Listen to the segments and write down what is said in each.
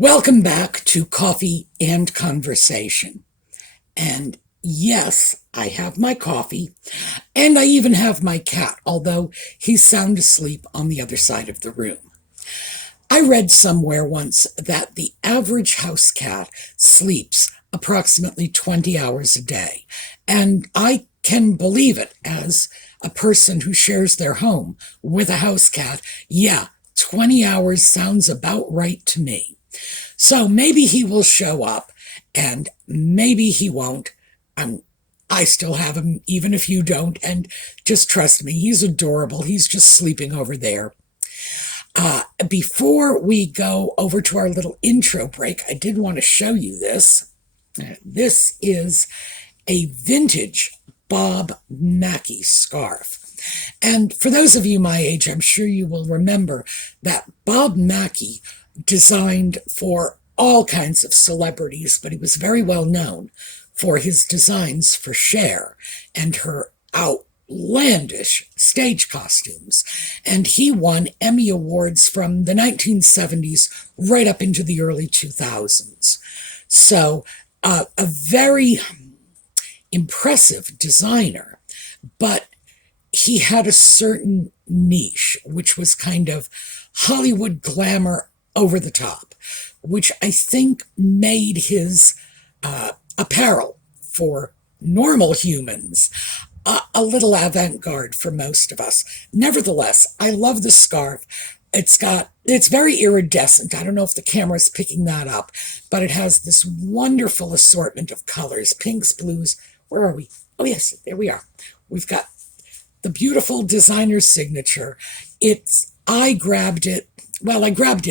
Welcome back to Coffee and Conversation. And yes, I have my coffee, and I even have my cat, although he's sound asleep on the other side of the room. I read somewhere once that the average house cat sleeps approximately 20 hours a day, and I can believe it as a person who shares their home with a house cat. Yeah, 20 hours sounds about right to me. So maybe he will show up, and maybe he won't. I still have him, even if you don't, and just trust me, he's adorable. He's just sleeping over there. Before we go over to our little intro break, I did want to show you this. This is a vintage Bob Mackie scarf. And for those of you my age, I'm sure you will remember that Bob Mackie designed for all kinds of celebrities, but he was very well known for his designs for Cher and her outlandish stage costumes. And he won Emmy Awards from the 1970s right up into the early 2000s. So a very impressive designer, but he had a certain niche, which was kind of Hollywood glamour over the top, which I think made his apparel for normal humans a little avant-garde for most of us. Nevertheless, I love the scarf. It's very iridescent. I don't know if the camera's picking that up, but it has this wonderful assortment of colors, pinks, blues. Where are we? Oh yes, there we are. We've got the beautiful designer signature. I grabbed it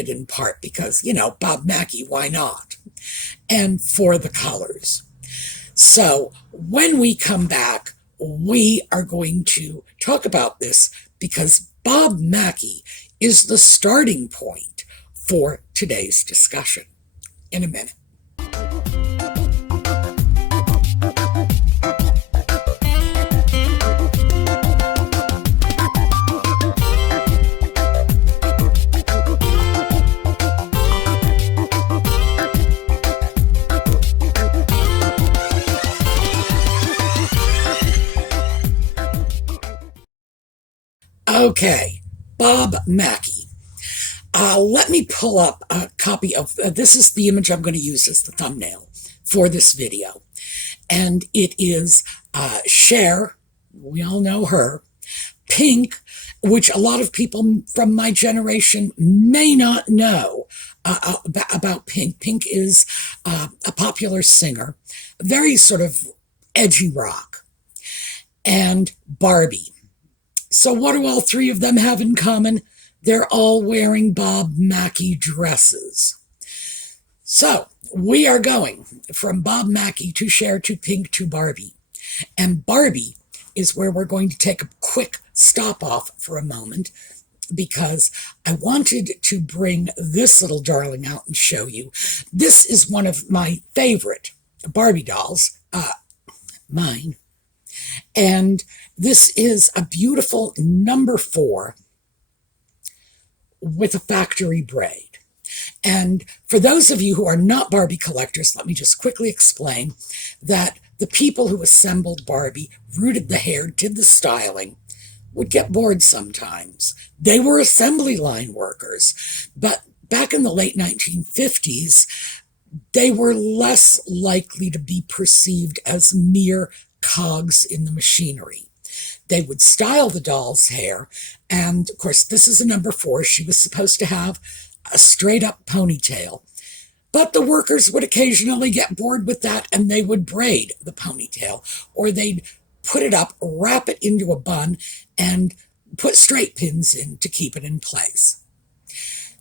in part because, Bob Mackie, why not? And for the colors. So when we come back, we are going to talk about this because Bob Mackie is the starting point for today's discussion. In a minute. Okay, Bob Mackie. Let me pull up a copy of, this is the image I'm going to use as the thumbnail for this video. And it is Cher, we all know her, Pink, which a lot of people from my generation may not know about Pink. Pink is a popular singer, very sort of edgy rock. And Barbie. So what do all three of them have in common? They're all wearing Bob Mackie dresses. So we are going from Bob Mackie to Cher to Pink to Barbie. And Barbie is where we're going to take a quick stop off for a moment because I wanted to bring this little darling out and show you. This is one of my favorite Barbie dolls, mine. And this is a beautiful number 4 with a factory braid. And for those of you who are not Barbie collectors, let me just quickly explain that the people who assembled Barbie, rooted the hair, did the styling, would get bored sometimes. They were assembly line workers. But back in the late 1950s, they were less likely to be perceived as mere cogs in the machinery. They would style the doll's hair, and of course this is a number 4. She was supposed to have a straight up ponytail, but the workers would occasionally get bored with that and they would braid the ponytail, or they'd put it up, wrap it into a bun, and put straight pins in to keep it in place.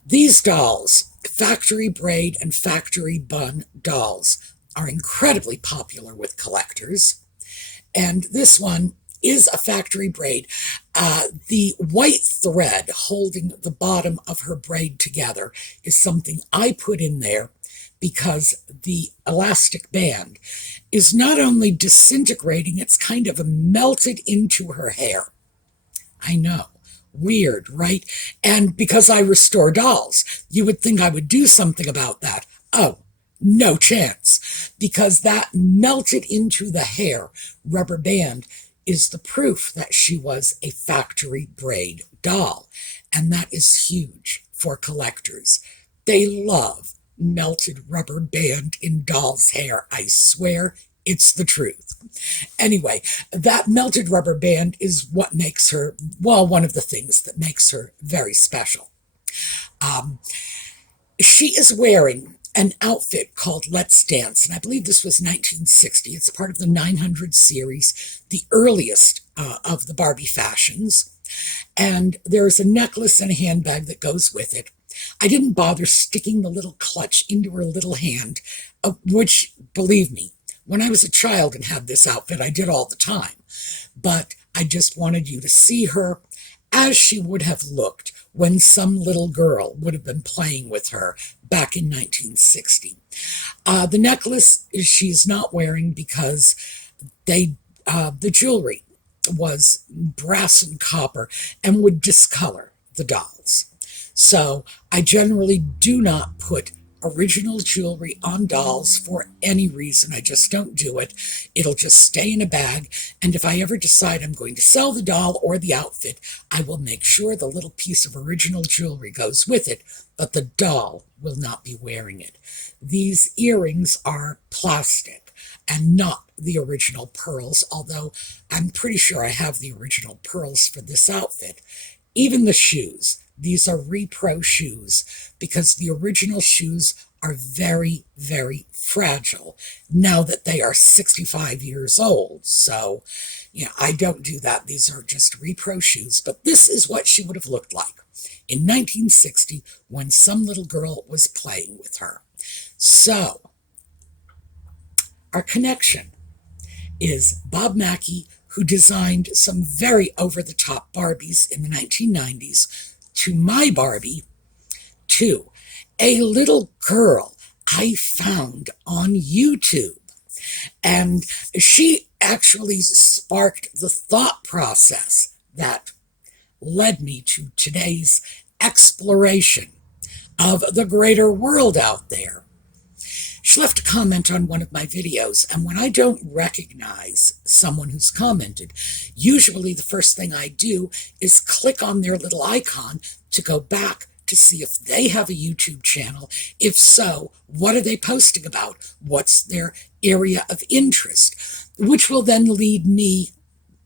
These dolls, factory braid and factory bun dolls, are incredibly popular with collectors. And this one is a factory braid. The white thread holding the bottom of her braid together is something I put in there because the elastic band is not only disintegrating, it's kind of melted into her hair. I know. Weird, right? And because I restore dolls, you would think I would do something about that. Oh, no chance. Because that melted into the hair rubber band is the proof that she was a factory braid doll. And that is huge for collectors. They love melted rubber band in doll's hair. I swear it's the truth. Anyway, that melted rubber band is what makes her, well, one of the things that makes her very special. She is wearing an outfit called Let's Dance, and I believe this was 1960. It's part of the 900 series, the earliest of the Barbie fashions. And there's a necklace and a handbag that goes with it. I didn't bother sticking the little clutch into her little hand, which, believe me, when I was a child and had this outfit, I did all the time. But I just wanted you to see her as she would have looked when some little girl would have been playing with her back in 1960. The necklace she's not wearing because the jewelry was brass and copper and would discolor the dolls. So I generally do not put original jewelry on dolls for any reason. I just don't do it. It'll just stay in a bag. And if I ever decide I'm going to sell the doll or the outfit, I will make sure the little piece of original jewelry goes with it, but the doll will not be wearing it. These earrings are plastic and not the original pearls, although I'm pretty sure I have the original pearls for this outfit. Even the shoes. These are repro shoes because the original shoes are very, very fragile now that they are 65 years old. So, I don't do that. These are just repro shoes. But this is what she would have looked like in 1960 when some little girl was playing with her. So, our connection is Bob Mackie, who designed some very over-the-top Barbies in the 1990s, to my Barbie, to a little girl I found on YouTube. And she actually sparked the thought process that led me to today's exploration of the greater world out there. She left a comment on one of my videos, and when I don't recognize someone who's commented, usually the first thing I do is click on their little icon to go back to see if they have a YouTube channel. If so, what are they posting about? What's their area of interest? Which will then lead me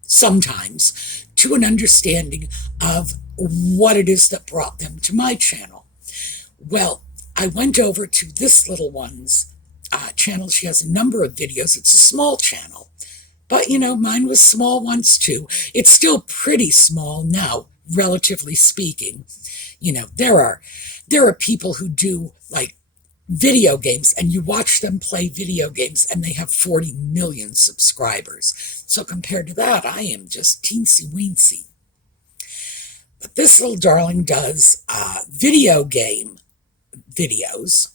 sometimes to an understanding of what it is that brought them to my channel. Well, I went over to this little one's channel. She has a number of videos. It's a small channel, but mine was small once too. It's still pretty small now, relatively speaking. There are people who do like video games, and you watch them play video games, and they have 40 million subscribers. So compared to that, I am just teensy weensy. But this little darling does video game videos,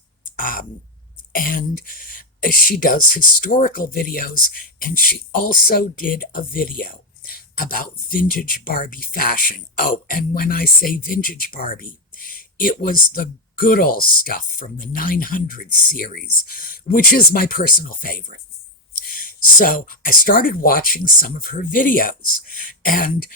and she does historical videos, and she also did a video about vintage Barbie fashion. Oh, and when I say vintage Barbie, it was the good old stuff from the 900 series, which is my personal favorite. So I started watching some of her videos, and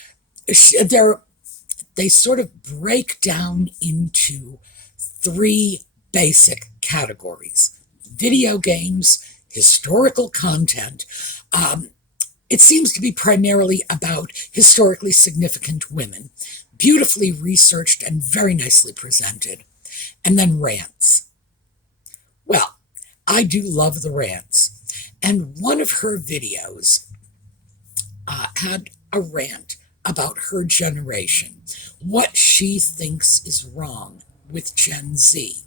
they sort of break down into three basic categories: video games, historical content. It seems to be primarily about historically significant women, beautifully researched and very nicely presented, and then rants. Well, I do love the rants, and one of her videos had a rant about her generation, what she thinks is wrong with Gen Z.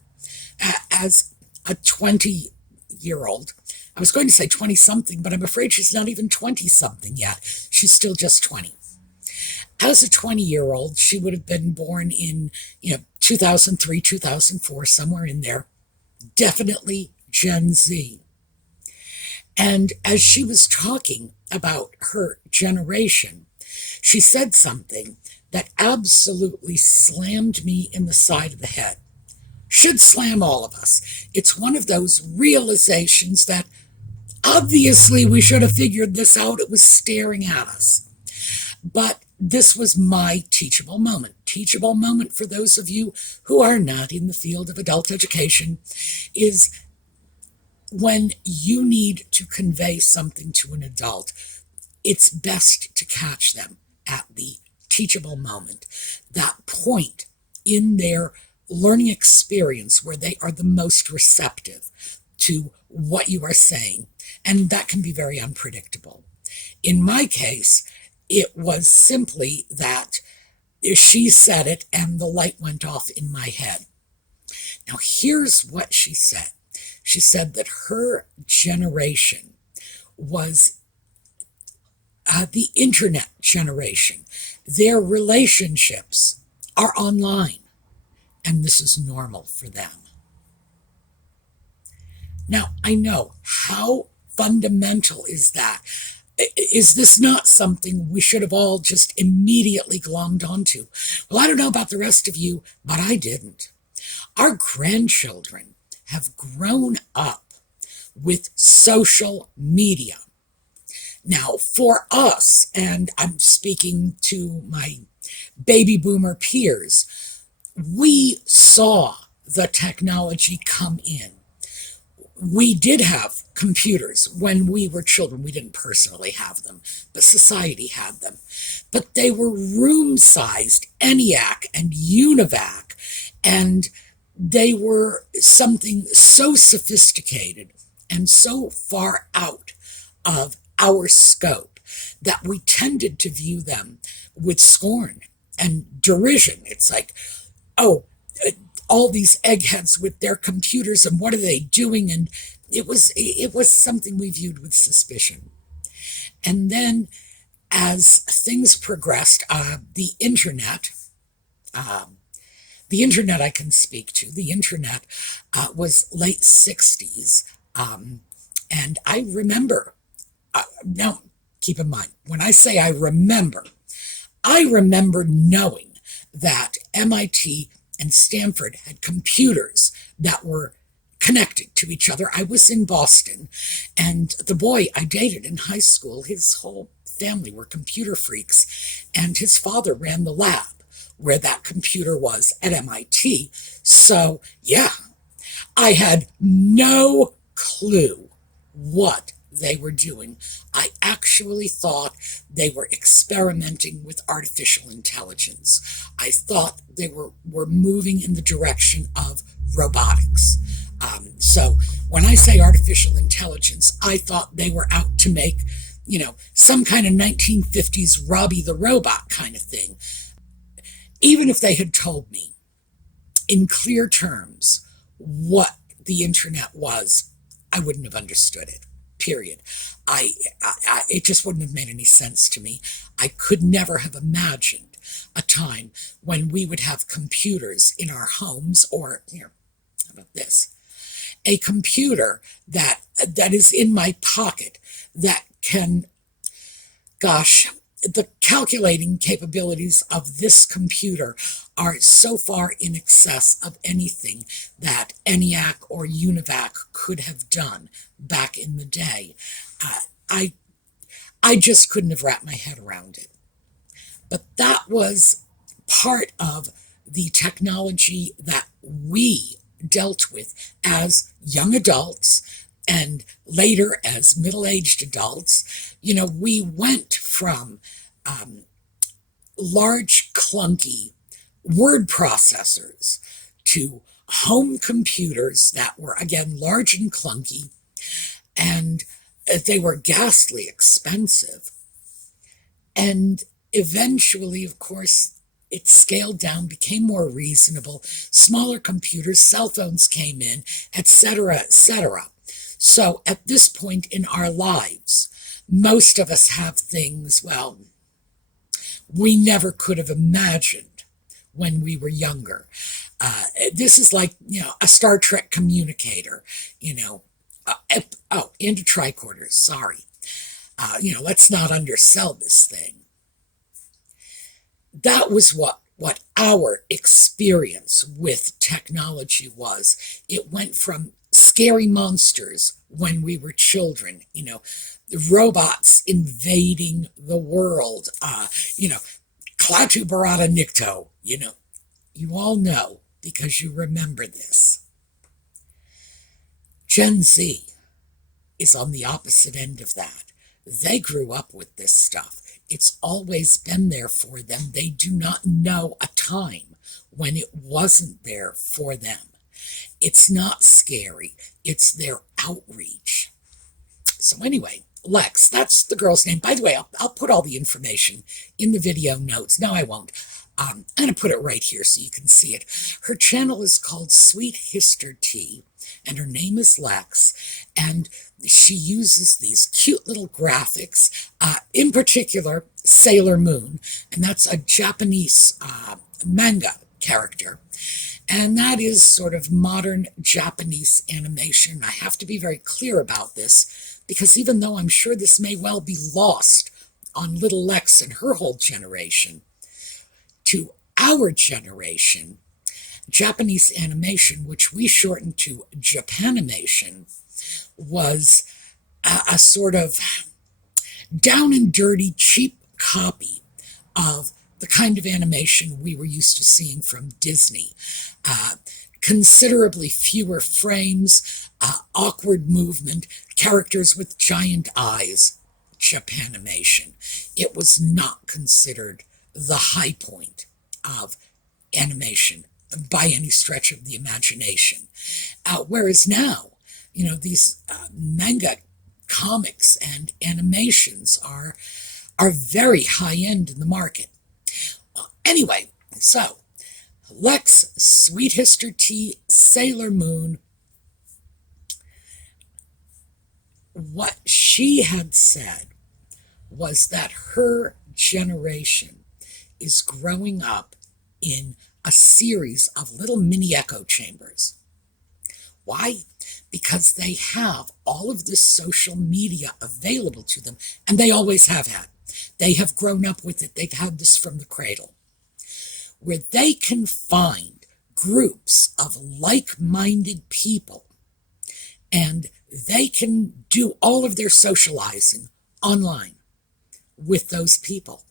As a 20-year-old, I was going to say 20-something, but I'm afraid she's not even 20-something yet. She's still just 20. As a 20-year-old, she would have been born in 2003, 2004, somewhere in there. Definitely Gen Z. And as she was talking about her generation, she said something that absolutely slammed me in the side of the head. Should slam all of us. It's one of those realizations that obviously we should have figured this out. It was staring at us. But this was my teachable moment. Teachable moment for those of you who are not in the field of adult education is when you need to convey something to an adult, it's best to catch them at the teachable moment, that point in their learning experience where they are the most receptive to what you are saying. And that can be very unpredictable. In my case, it was simply that she said it and the light went off in my head. Now, here's what she said. She said that her generation was the internet generation. Their relationships are online, and this is normal for them. Now, I know, how fundamental is that? Is this not something we should have all just immediately glommed onto? Well, I don't know about the rest of you, but I didn't. Our grandchildren have grown up with social media. Now, for us, and I'm speaking to my baby boomer peers, we saw the technology come in. We did have computers when we were children. We didn't personally have them, but society had them. But they were room-sized ENIAC and UNIVAC, and they were something so sophisticated and so far out of our scope that we tended to view them with scorn and derision. It's like, oh, all these eggheads with their computers, and what are they doing? And it was something we viewed with suspicion. And then as things progressed, the internet I can speak to. The internet was late 60s. And I remember, now keep in mind, when I say I remember knowing that MIT and Stanford had computers that were connected to each other. I was in Boston, and the boy I dated in high school, his whole family were computer freaks, and his father ran the lab where that computer was at MIT. So, yeah, I had no clue what they were doing. I actually thought they were experimenting with artificial intelligence. I thought they were moving in the direction of robotics. So when I say artificial intelligence, I thought they were out to make, some kind of 1950s Robbie the Robot kind of thing. Even if they had told me in clear terms what the internet was, I wouldn't have understood it. Period. It just wouldn't have made any sense to me. I could never have imagined a time when we would have computers in our homes, or here, how about this? A computer that is in my pocket that can, gosh, the calculating capabilities of this computer are so far in excess of anything that ENIAC or UNIVAC could have done back in the day. I just couldn't have wrapped my head around it. But that was part of the technology that we dealt with as young adults and later as middle-aged adults. We went from large, clunky word processors to home computers that were, again, large and clunky, and they were ghastly expensive. And eventually, of course, it scaled down, became more reasonable. Smaller computers, cell phones came in, etc., etc. So at this point in our lives, most of us have things, well, we never could have imagined when we were younger. This is like, a Star Trek communicator, into tricorders, sorry. Let's not undersell this thing. that was what our experience with technology was. It went from scary monsters when we were children, robots invading the world, Klaatu Barada Nikto, you all know because you remember this. Gen Z is on the opposite end of that. They grew up with this stuff. It's always been there for them. They do not know a time when it wasn't there for them. It's not scary. It's their outreach. So anyway, Lex, that's the girl's name. By the way, I'll put all the information in the video notes. No, I won't. I'm going to put it right here so you can see it. Her channel is called Sweet Histortea, and her name is Lex, and she uses these cute little graphics, in particular Sailor Moon, and that's a Japanese manga character, and that is sort of modern Japanese animation. I have to be very clear about this, because even though I'm sure this may well be lost on little Lex and her whole generation, to our generation, Japanese animation, which we shortened to Japanimation, was a sort of down and dirty, cheap copy of the kind of animation we were used to seeing from Disney. Considerably fewer frames, awkward movement, characters with giant eyes. Japanimation. It was not considered the high point of animation by any stretch of the imagination. Whereas now, these manga comics and animations are very high-end in the market. Well, anyway, so Lex, Sweet Histortea, Sailor Moon, what she had said was that her generation is growing up in a series of little mini echo chambers. Why? Because they have all of this social media available to them, and they always have had. They have grown up with it. They've had this from the cradle, where they can find groups of like-minded people, and they can do all of their socializing online with those people.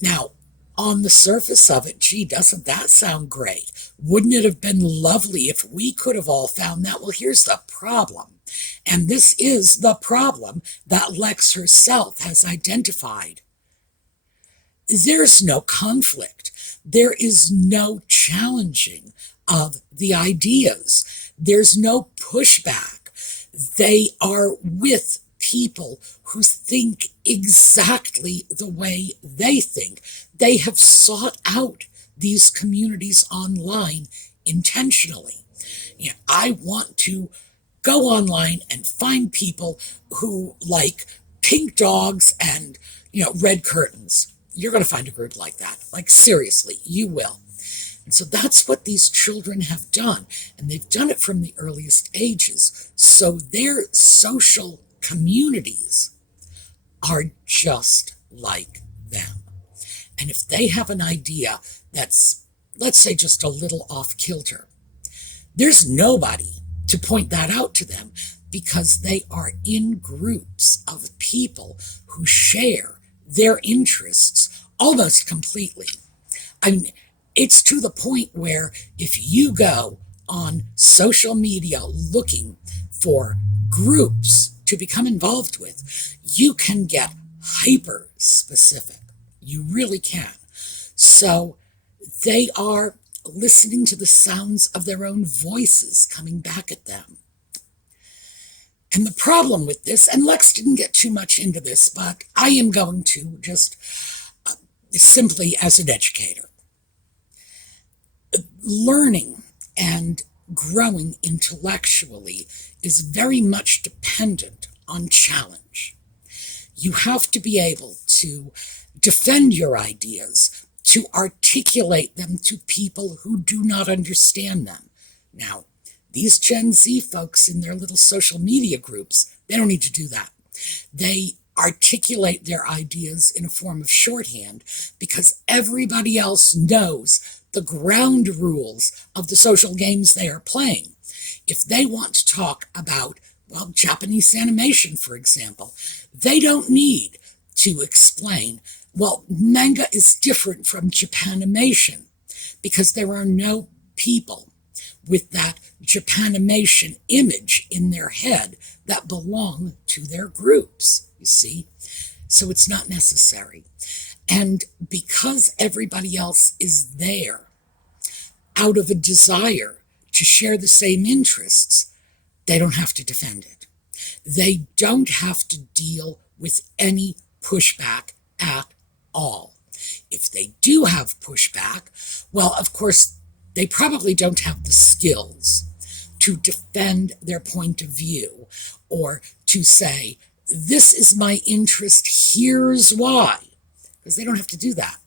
Now, on the surface of it, gee, doesn't that sound great? Wouldn't it have been lovely if we could have all found that? Well, here's the problem. And this is the problem that Lex herself has identified. There's no conflict. There is no challenging of the ideas. There's no pushback. They are with people who think exactly the way they think. They have sought out these communities online intentionally. I want to go online and find people who like pink dogs and, red curtains. You're going to find a group like that. Like, seriously, you will. And so that's what these children have done. And they've done it from the earliest ages. So their social communities are just like them. And if they have an idea that's, let's say, just a little off kilter, there's nobody to point that out to them, because they are in groups of people who share their interests almost completely. I mean, it's to the point where if you go on social media looking for groups to become involved with, you can get hyper specific. You really can. So they are listening to the sounds of their own voices coming back at them. And the problem with this, and Lex didn't get too much into this, but I am going to just simply as an educator. Learning and growing intellectually is very much dependent on challenge. You have to be able to defend your ideas, to articulate them to people who do not understand them. Now, these Gen Z folks in their little social media groups, they don't need to do that. They articulate their ideas in a form of shorthand because everybody else knows the ground rules of the social games they are playing. If they want to talk about, well, Japanese animation, for example, they don't need to explain, well, manga is different from Japanimation, because there are no people with that Japanimation image in their head that belong to their groups, you see? So it's not necessary. And because everybody else is there out of a desire to share the same interests, they don't have to defend it. They don't have to deal with any pushback at all. If they do have pushback, well, of course, they probably don't have the skills to defend their point of view or to say, this is my interest, here's why, because they don't have to do that.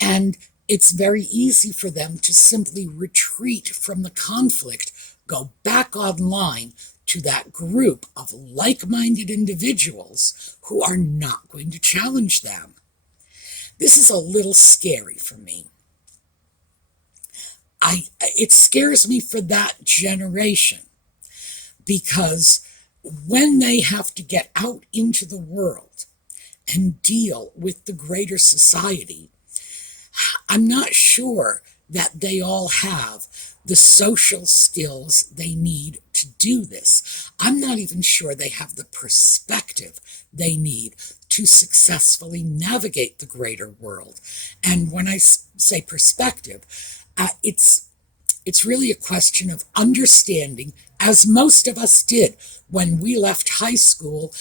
And it's very easy for them to simply retreat from the conflict, go back online to that group of like-minded individuals who are not going to challenge them. This is a little scary for me. It scares me for that generation, because when they have to get out into the world and deal with the greater society, I'm not sure that they all have the social skills they need to do this. I'm not even sure they have the perspective they need to successfully navigate the greater world. And when I say perspective, it's really a question of understanding, as most of us did when we left high school,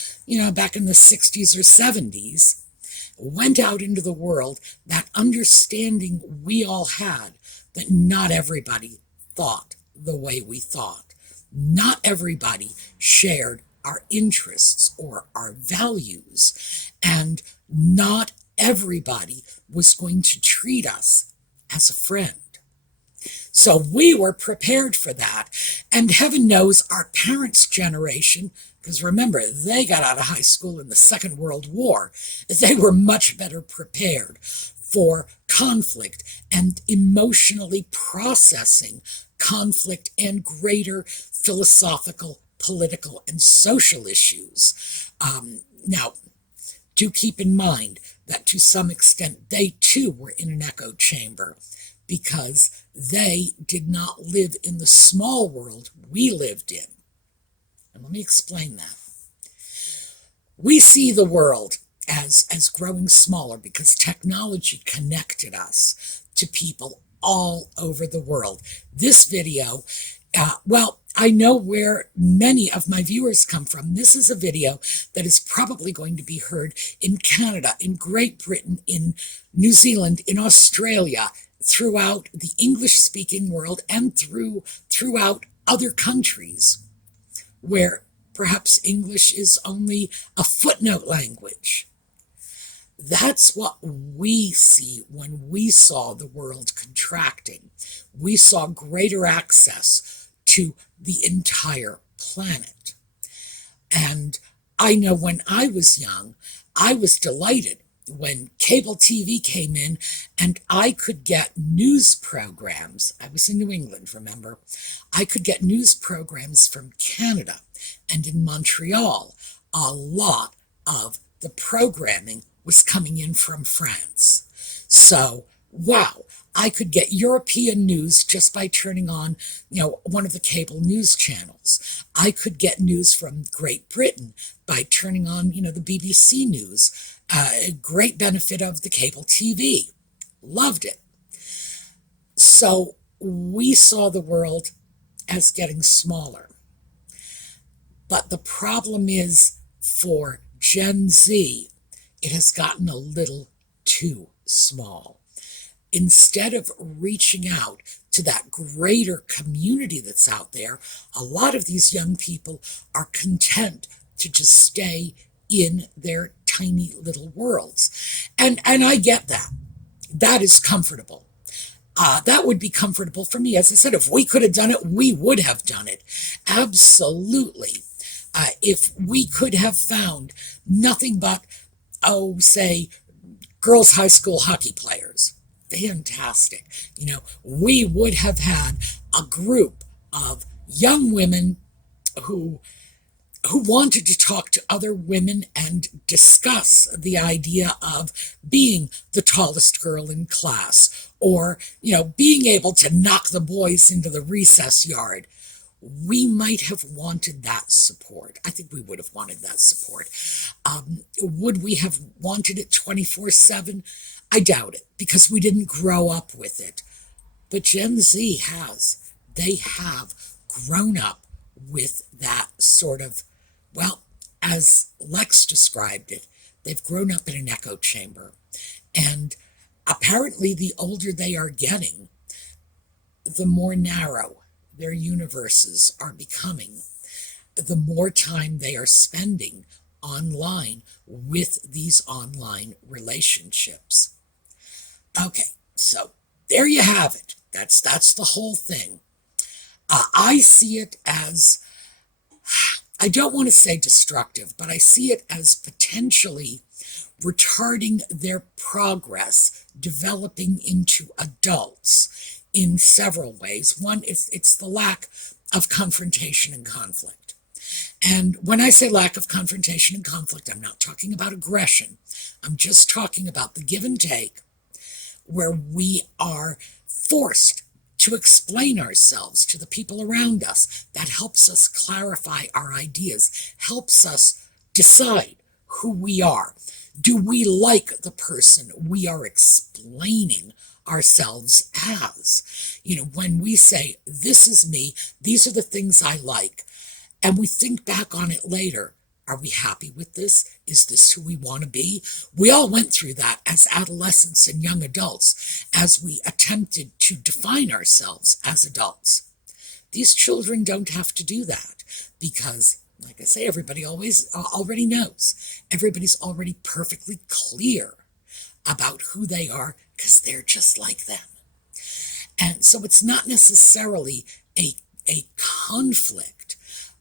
back in the 60s or 70s, went out into the world, that understanding we all had that not everybody thought the way we thought. Not everybody shared our interests or our values, and not everybody was going to treat us as a friend. So we were prepared for that. And heaven knows our parents' generation, because remember, they got out of high school in the Second World War, they were much better prepared for conflict and emotionally processing conflict and greater philosophical, political, and social issues. Now, do keep in mind that to some extent they too were in an echo chamber, because they did not live in the small world we lived in. And let me explain that. We see the world as growing smaller because technology connected us to people all over the world. This video, I know where many of my viewers come from. This is a video that is probably going to be heard in Canada, in Great Britain, in New Zealand, in Australia, throughout the English-speaking world, and throughout other countries where perhaps English is only a footnote language. That's what we see when we saw the world contracting. We saw greater access to the entire planet. And I know when I was young, I was delighted when cable TV came in and I could get news programs. I was in New England, remember? I could get news programs from Canada, and in Montreal, a lot of the programming was coming in from France. So, wow, I could get European news just by turning on, one of the cable news channels. I could get news from Great Britain by turning on, the BBC News. A great benefit of the cable TV. Loved it. So we saw the world as getting smaller. But the problem is, for Gen Z, it has gotten a little too small. Instead of reaching out to that greater community that's out there, a lot of these young people are content to just stay in their tiny little worlds. And I get that. That is comfortable. That would be comfortable for me. As I said, if we could have done it, we would have done it. Absolutely. If we could have found nothing but, say, girls' high school hockey players, fantastic. We would have had a group of young women who wanted to talk to other women and discuss the idea of being the tallest girl in class, or being able to knock the boys into the recess yard. We might have wanted that support. I think we would have wanted that support. Would we have wanted it 24/7? I doubt it, because we didn't grow up with it. But Gen Z has. They have grown up with that sort of, well, as Lex described it, they've grown up in an echo chamber. And apparently the older they are getting, the more narrow their universes are becoming, the more time they are spending online with these online relationships. Okay, so there you have it. That's the whole thing. I see it as, I don't want to say destructive, but I see it as potentially retarding their progress, developing into adults in several ways. One is it's the lack of confrontation and conflict. And when I say lack of confrontation and conflict, I'm not talking about aggression. I'm just talking about the give and take, where we are forced to explain ourselves to the people around us. That helps us clarify our ideas, helps us decide who we are. Do we like the person we are explaining ourselves as? When we say, this is me, these are the things I like, and we think back on it later, are we happy with this? Is this who we want to be? We all went through that as adolescents and young adults as we attempted to define ourselves as adults. These children don't have to do that because, like I say, everybody already knows. Everybody's already perfectly clear about who they are because they're just like them. And so it's not necessarily a conflict.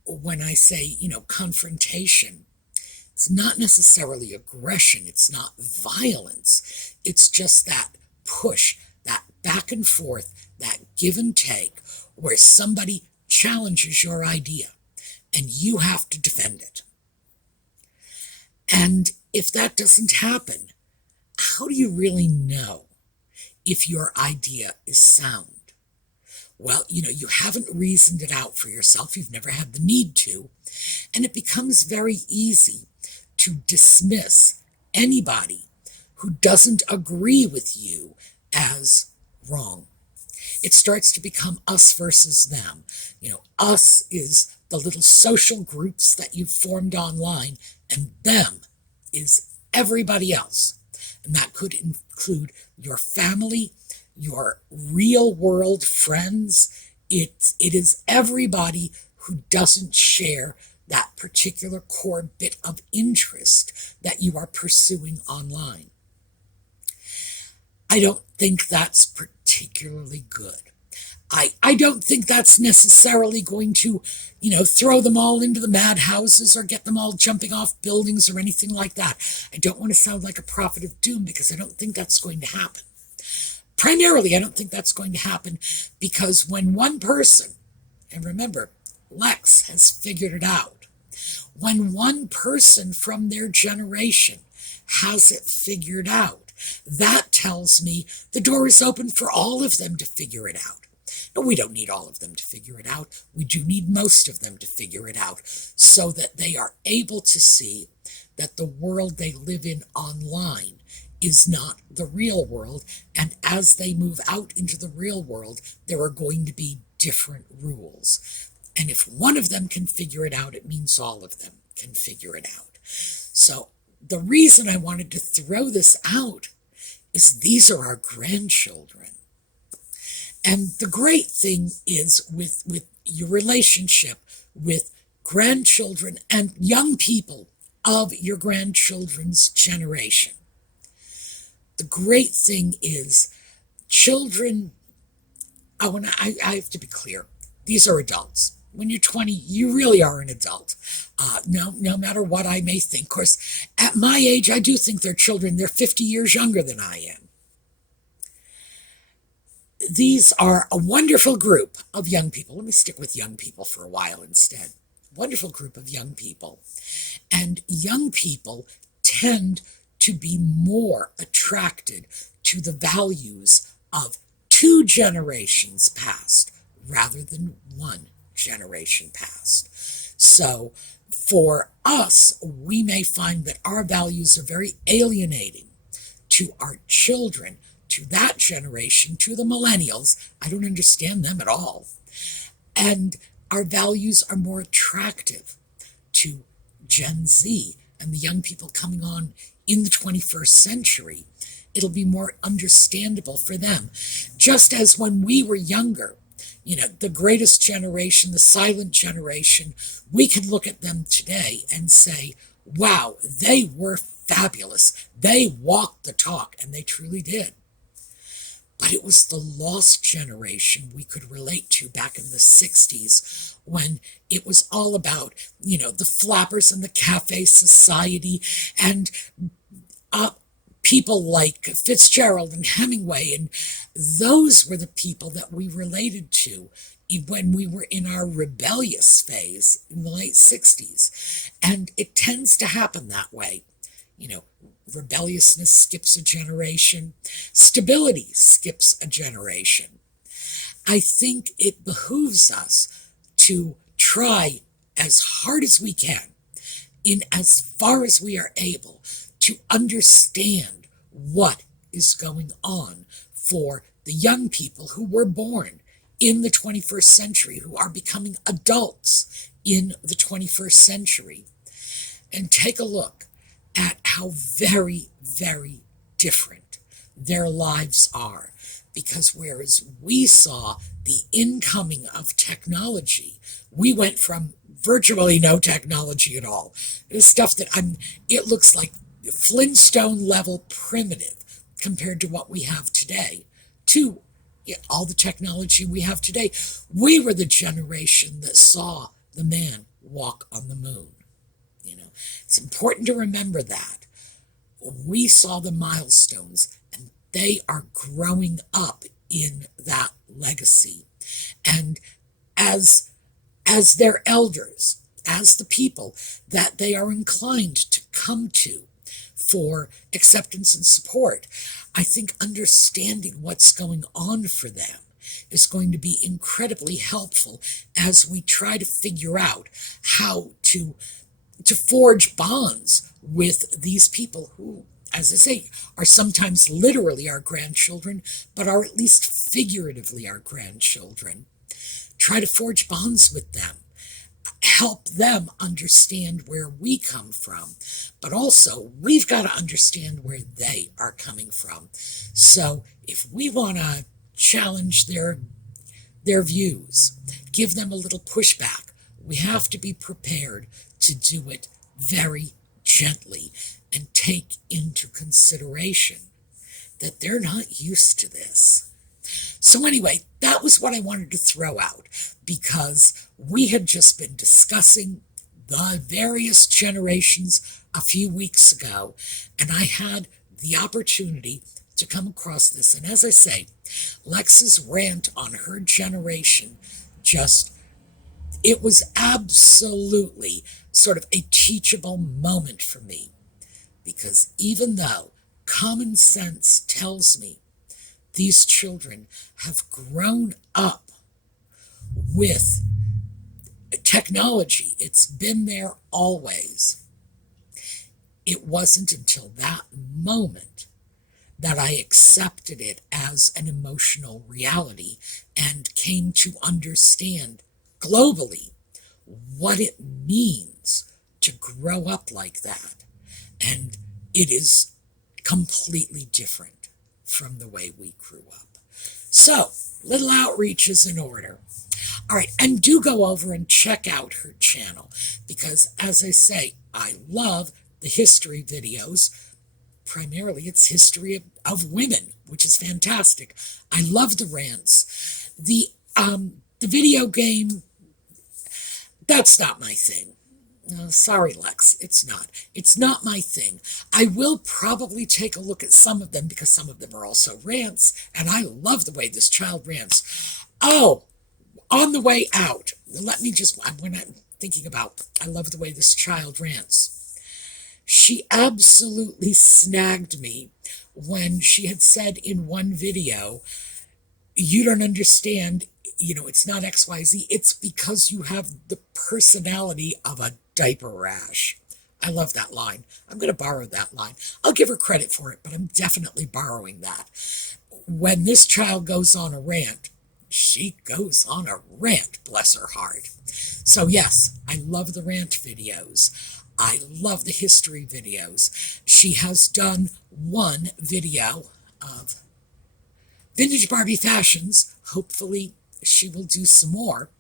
When I say, confrontation, it's not necessarily aggression. It's not violence. It's just that push, that back and forth, that give and take, where somebody challenges your idea and you have to defend it. And if that doesn't happen, how do you really know if your idea is sound? Well, you haven't reasoned it out for yourself. You've never had the need to. And it becomes very easy to dismiss anybody who doesn't agree with you as wrong. It starts to become us versus them. Us is the little social groups that you've formed online, and them is everybody else. And that could include your family, your real world friends. It is everybody who doesn't share that particular core bit of interest that you are pursuing online. I don't think that's particularly good. I don't think that's necessarily going to, throw them all into the madhouses or get them all jumping off buildings or anything like that. I don't want to sound like a prophet of doom because I don't think that's going to happen. Primarily, I don't think that's going to happen because when one person, and remember, Lex has figured it out, when one person from their generation has it figured out, that tells me the door is open for all of them to figure it out. No, we don't need all of them to figure it out. We do need most of them to figure it out so that they are able to see that the world they live in online is not the real world, and as they move out into the real world, there are going to be different rules. And if one of them can figure it out, it means all of them can figure it out. So the reason I wanted to throw this out is these are our grandchildren. And the great thing is with your relationship with grandchildren and young people of your grandchildren's generation. The great thing is children, I have to be clear, these are adults. When you're 20, you really are an adult. No matter what I may think. Of course, at my age, I do think they're children. They're 50 years younger than I am. These are a wonderful group of young people. Let me stick with young people for a while instead. Wonderful group of young people. And young people tend to be more attracted to the values of 2 generations past rather than 1 generation past. So for us, we may find that our values are very alienating to our children, to that generation, to the millennials. I don't understand them at all. And our values are more attractive to Gen Z and the young people coming on in the 21st century. It'll be more understandable for them. Just as when we were younger, the greatest generation, the silent generation, we could look at them today and say, wow, they were fabulous. They walked the talk, and they truly did. But it was the lost generation we could relate to back in the 60s when it was all about, the flappers and the cafe society and people like Fitzgerald and Hemingway. And those were the people that we related to when we were in our rebellious phase in the late 60s. And it tends to happen that way. Rebelliousness skips a generation. Stability skips a generation. I think it behooves us to try as hard as we can, in as far as we are able, to understand what is going on for the young people who were born in the 21st century, who are becoming adults in the 21st century, and take a look at how very, very different their lives are. Because whereas we saw the incoming of technology, we went from virtually no technology at all. It's stuff that it looks like Flintstone level primitive compared to what we have today, to all the technology we have today. We were the generation that saw the man walk on the moon. It's important to remember that. We saw the milestones, and they are growing up in that legacy. And as their elders, as the people that they are inclined to come to for acceptance and support, I think understanding what's going on for them is going to be incredibly helpful as we try to figure out how to forge bonds with these people who, as I say, are sometimes literally our grandchildren, but are at least figuratively our grandchildren. Try to forge bonds with them. Help them understand where we come from, but also we've got to understand where they are coming from. So if we want to challenge their views, give them a little pushback, we have to be prepared to do it very gently and take into consideration that they're not used to this. So anyway, that was what I wanted to throw out, because we had just been discussing the various generations a few weeks ago, and I had the opportunity to come across this. And as I say, Lex's rant on her generation it was absolutely sort of a teachable moment for me, because even though common sense tells me these children have grown up with technology, it's been there always, it wasn't until that moment that I accepted it as an emotional reality and came to understand globally what it means to grow up like that. And it is completely different from the way we grew up. So, little outreach is in order. All right, and do go over and check out her channel, because as I say, I love the history videos. Primarily, it's history of women, which is fantastic. I love the rants. The video game That's not my thing. Sorry, Lex, it's not. It's not my thing. I will probably take a look at some of them because some of them are also rants, and I love the way this child rants. Oh, on the way out, let me just, when I'm thinking about, I love the way this child rants. She absolutely snagged me when she had said in one video, you don't understand, it's not XYZ, it's because you have the personality of a diaper rash. I love that line. I'm going to borrow that line. I'll give her credit for it, but I'm definitely borrowing that. When this child goes on a rant, she goes on a rant, bless her heart. So yes, I love the rant videos. I love the history videos. She has done one video of vintage Barbie fashions. Hopefully she will do some more.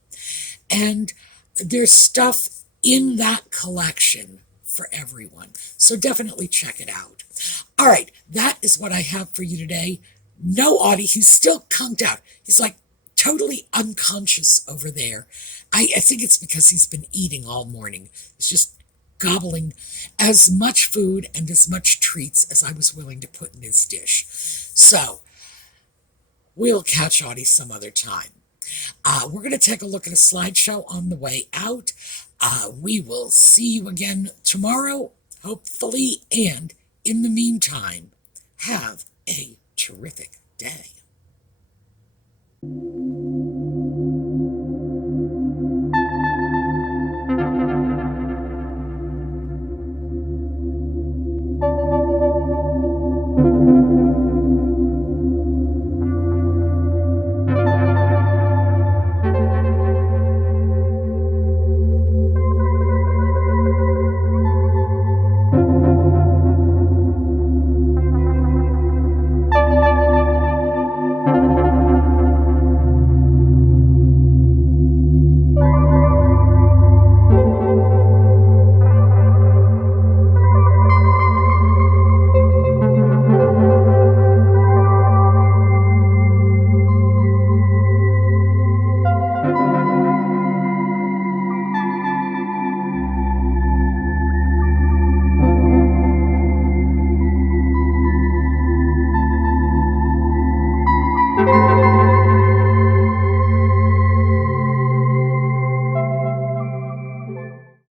And there's stuff in that collection for everyone. So definitely check it out. All right, that is what I have for you today. No Audie, he's still conked out. He's like totally unconscious over there. I think it's because he's been eating all morning. He's just gobbling as much food and as much treats as I was willing to put in his dish. So we'll catch Audie some other time. We're going to take a look at a slideshow on the way out. We will see you again tomorrow, hopefully, and in the meantime, have a terrific day.